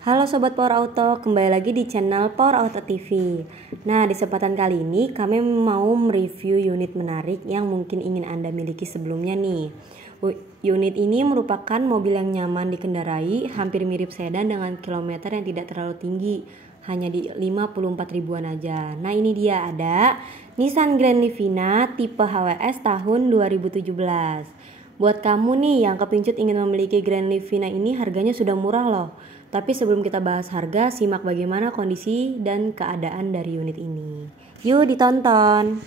Halo Sobat Power Auto, kembali lagi di channel Power Auto TV. Nah, di kesempatan kali ini kami mau mereview unit menarik yang mungkin ingin Anda miliki sebelumnya nih. Unit ini merupakan mobil yang nyaman dikendarai, hampir mirip sedan dengan kilometer yang tidak terlalu tinggi, hanya di 54 ribuan aja. Nah, ini dia ada Nissan Grand Livina tipe HWS tahun 2017. Buat kamu nih yang kepincut ingin memiliki Grand Livina ini, harganya sudah murah loh. Tapi sebelum kita bahas harga, simak bagaimana kondisi dan keadaan dari unit ini. Yuk ditonton.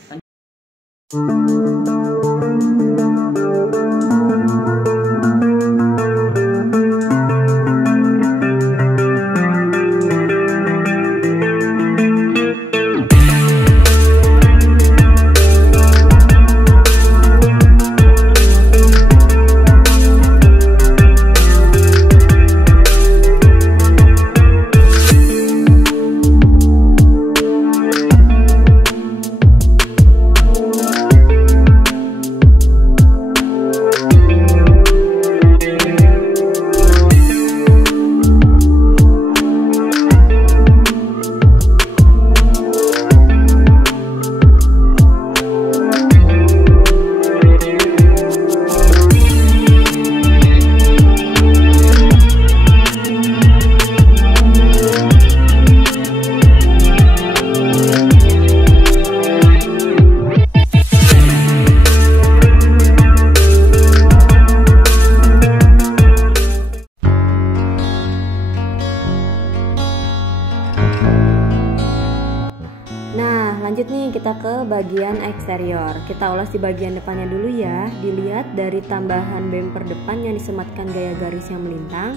Lanjut nih kita ke bagian eksterior. Kita ulas di bagian depannya dulu ya. Dilihat dari tambahan bumper depan yang disematkan gaya garis yang melintang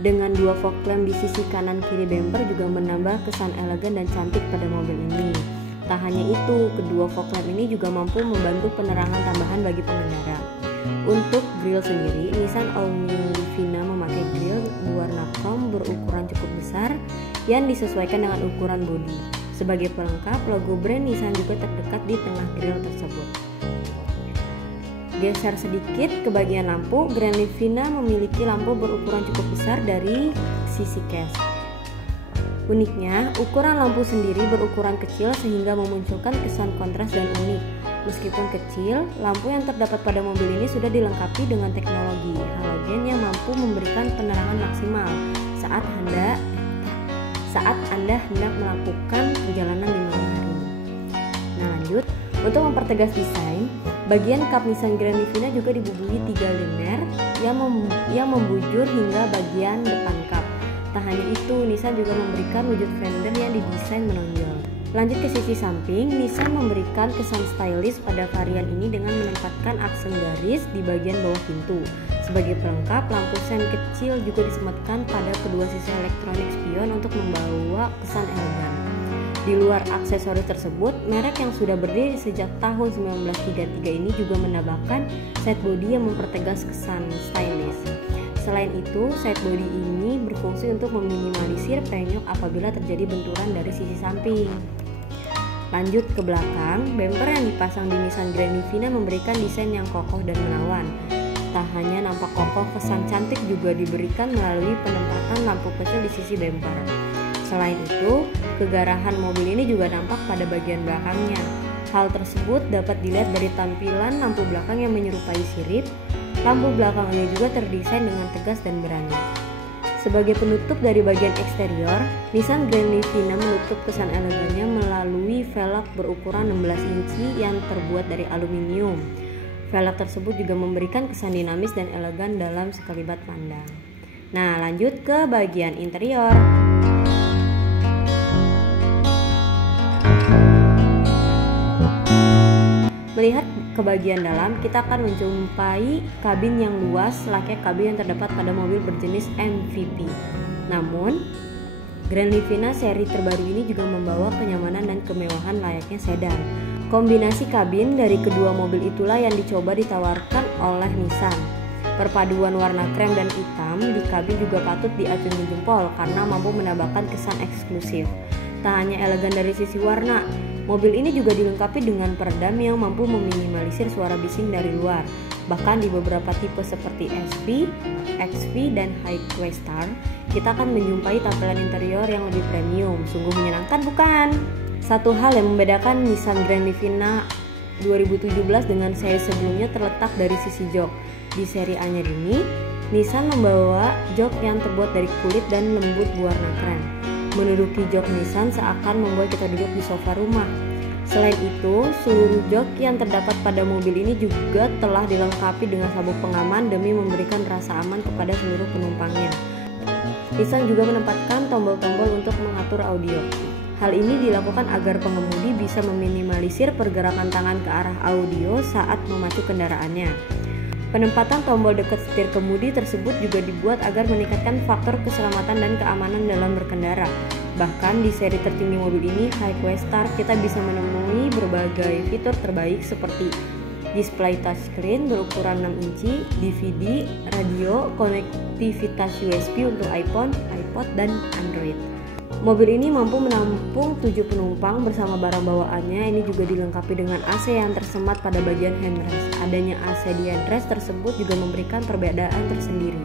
dengan dua fog lamp di sisi kanan kiri bumper juga menambah kesan elegan dan cantik pada mobil ini. Tak hanya itu, kedua fog lamp ini juga mampu membantu penerangan tambahan bagi pengendara. Untuk grill sendiri, Nissan All-New Livina memakai grill berwarna chrome berukuran cukup besar yang disesuaikan dengan ukuran bodi. Sebagai pelengkap, logo brand Nissan juga terdekat di tengah grill tersebut. Geser sedikit ke bagian lampu, Grand Livina memiliki lampu berukuran cukup besar dari sisi case. Uniknya, ukuran lampu sendiri berukuran kecil sehingga memunculkan kesan kontras dan unik. Meskipun kecil, lampu yang terdapat pada mobil ini sudah dilengkapi dengan teknologi halogen yang mampu memberikan penerangan maksimal saat Anda hendak melakukan perjalanan di malam hari. Nah, lanjut, untuk mempertegas desain, bagian kap Nissan Grand Livina juga dibubuhi 3 liner yang membujur hingga bagian depan kap. Tak hanya itu, Nissan juga memberikan wujud fender yang didesain menonjol. Lanjut ke sisi samping, Nissan memberikan kesan stylish pada varian ini dengan menempatkan aksen garis di bagian bawah pintu. Sebagai pelengkap, lampu sen kecil juga disematkan pada kedua sisi elektronik spion untuk membawa kesan elegan. Di luar aksesoris tersebut, merek yang sudah berdiri sejak tahun 1933 ini juga menambahkan side body yang mempertegas kesan stylish. Selain itu, side body ini berfungsi untuk meminimalisir penyok apabila terjadi benturan dari sisi samping. Lanjut ke belakang, bumper yang dipasang di Nissan Grand Livina memberikan desain yang kokoh dan menawan. Tak hanya nampak kokoh, kesan cantik juga diberikan melalui penempatan lampu kecil di sisi bumper. Selain itu, kegarahan mobil ini juga nampak pada bagian belakangnya. Hal tersebut dapat dilihat dari tampilan lampu belakang yang menyerupai sirip. Lampu belakangnya juga terdesain dengan tegas dan berani. Sebagai penutup dari bagian eksterior, Nissan Grand Livina menutup kesan elegannya melalui velg berukuran 16 inci yang terbuat dari aluminium. Velg tersebut juga memberikan kesan dinamis dan elegan dalam sekelibat pandang. Nah, lanjut ke bagian interior. Melihat ke bagian dalam, kita akan menjumpai kabin yang luas layaknya kabin yang terdapat pada mobil berjenis MVP. Namun, Grand Livina seri terbaru ini juga membawa kenyamanan dan kemewahan layaknya sedan. Kombinasi kabin dari kedua mobil itulah yang dicoba ditawarkan oleh Nissan. Perpaduan warna krem dan hitam di kabin juga patut diacungi jempol karena mampu menambahkan kesan eksklusif. Tak hanya elegan dari sisi warna, mobil ini juga dilengkapi dengan peredam yang mampu meminimalisir suara bising dari luar. Bahkan di beberapa tipe seperti SV, XV, dan Highway-Star, kita akan menjumpai tampilan interior yang lebih premium. Sungguh menyenangkan bukan? Satu hal yang membedakan Nissan Grand Livina 2017 dengan seri sebelumnya terletak dari sisi jok. Di seri Anyar ini, Nissan membawa jok yang terbuat dari kulit dan lembut berwarna krem. Menduduki jok Nissan seakan membuat kita duduk di sofa rumah. Selain itu, seluruh jok yang terdapat pada mobil ini juga telah dilengkapi dengan sabuk pengaman demi memberikan rasa aman kepada seluruh penumpangnya. Nissan juga menempatkan tombol-tombol untuk mengatur audio. Hal ini dilakukan agar pengemudi bisa meminimalisir pergerakan tangan ke arah audio saat memacu kendaraannya. Penempatan tombol dekat setir kemudi tersebut juga dibuat agar meningkatkan faktor keselamatan dan keamanan dalam berkendara. Bahkan di seri tertinggi mobil ini, Highway-Star, kita bisa menemui berbagai fitur terbaik seperti display touchscreen berukuran 6 inci, DVD, radio, konektivitas USB untuk iPhone, iPod, dan Android. Mobil ini mampu menampung 7 penumpang bersama barang bawaannya. Ini juga dilengkapi dengan AC yang tersemat pada bagian handrest. Adanya AC di handrest tersebut juga memberikan perbedaan tersendiri.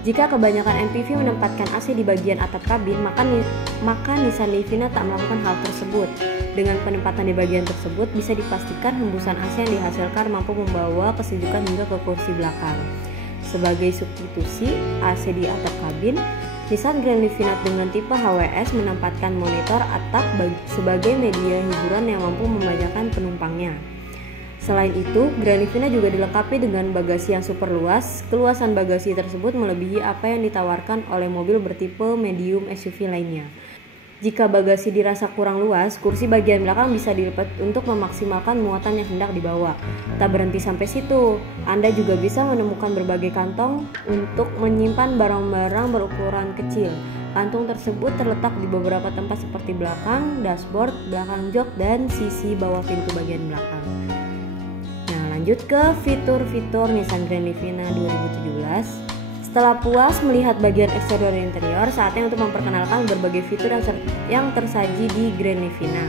Jika kebanyakan MPV menempatkan AC di bagian atap kabin, maka Nissan Livina tak melakukan hal tersebut. Dengan penempatan di bagian tersebut, bisa dipastikan hembusan AC yang dihasilkan mampu membawa kesejukan hingga ke kursi belakang. Sebagai substitusi AC di atap kabin, Nissan Grand Livina dengan tipe HWS menempatkan monitor atap sebagai media hiburan yang mampu membahagiakan penumpangnya. Selain itu, Grand Livina juga dilengkapi dengan bagasi yang super luas. Keluasan bagasi tersebut melebihi apa yang ditawarkan oleh mobil bertipe medium SUV lainnya. Jika bagasi dirasa kurang luas, kursi bagian belakang bisa dilipat untuk memaksimalkan muatan yang hendak dibawa. Tak berhenti sampai situ, Anda juga bisa menemukan berbagai kantong untuk menyimpan barang-barang berukuran kecil. Kantung tersebut terletak di beberapa tempat seperti belakang, dashboard, belakang jok, dan sisi bawah pintu bagian belakang. Nah, lanjut ke fitur-fitur Nissan Grand Livina 2017. Setelah puas melihat bagian eksterior dan interior, saatnya untuk memperkenalkan berbagai fitur yang tersaji di Grand Livina.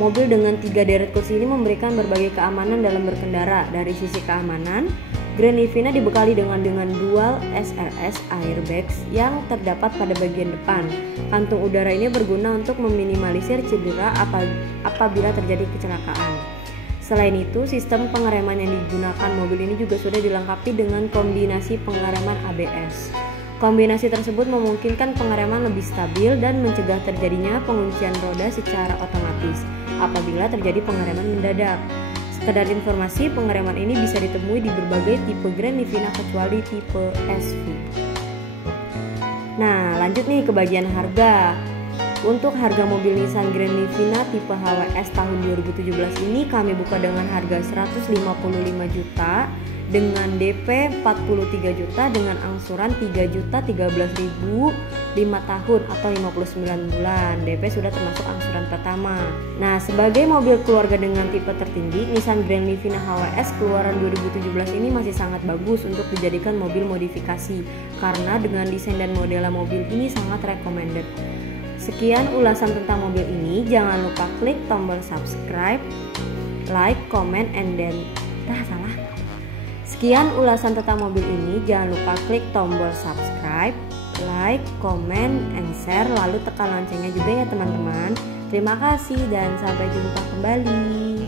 Mobil dengan 3 deret kursi ini memberikan berbagai keamanan dalam berkendara. Dari sisi keamanan, Grand Livina dibekali dengan dual SRS airbags yang terdapat pada bagian depan. Kantung udara ini berguna untuk meminimalisir cedera apabila terjadi kecelakaan. Selain itu, sistem pengereman yang digunakan mobil ini juga sudah dilengkapi dengan kombinasi pengereman ABS. Kombinasi tersebut memungkinkan pengereman lebih stabil dan mencegah terjadinya penguncian roda secara otomatis apabila terjadi pengereman mendadak. Sekedar informasi, pengereman ini bisa ditemui di berbagai tipe Grand Livina kecuali tipe SV. Nah, lanjut nih ke bagian harga. Untuk harga mobil Nissan Grand Livina tipe HWS tahun 2017 ini kami buka dengan harga 155 juta dengan DP 43 juta dengan angsuran 3.013.000 5 tahun atau 59 bulan. DP sudah termasuk angsuran pertama. Nah, sebagai mobil keluarga dengan tipe tertinggi, Nissan Grand Livina HWS keluaran 2017 ini masih sangat bagus untuk dijadikan mobil modifikasi karena dengan desain dan model mobil ini sangat recommended. Sekian ulasan tentang mobil ini. Jangan lupa klik tombol subscribe, like, comment, and then Sekian ulasan tentang mobil ini. Jangan lupa klik tombol subscribe, like, comment, and share. Lalu tekan loncengnya juga ya teman-teman. Terima kasih dan sampai jumpa kembali.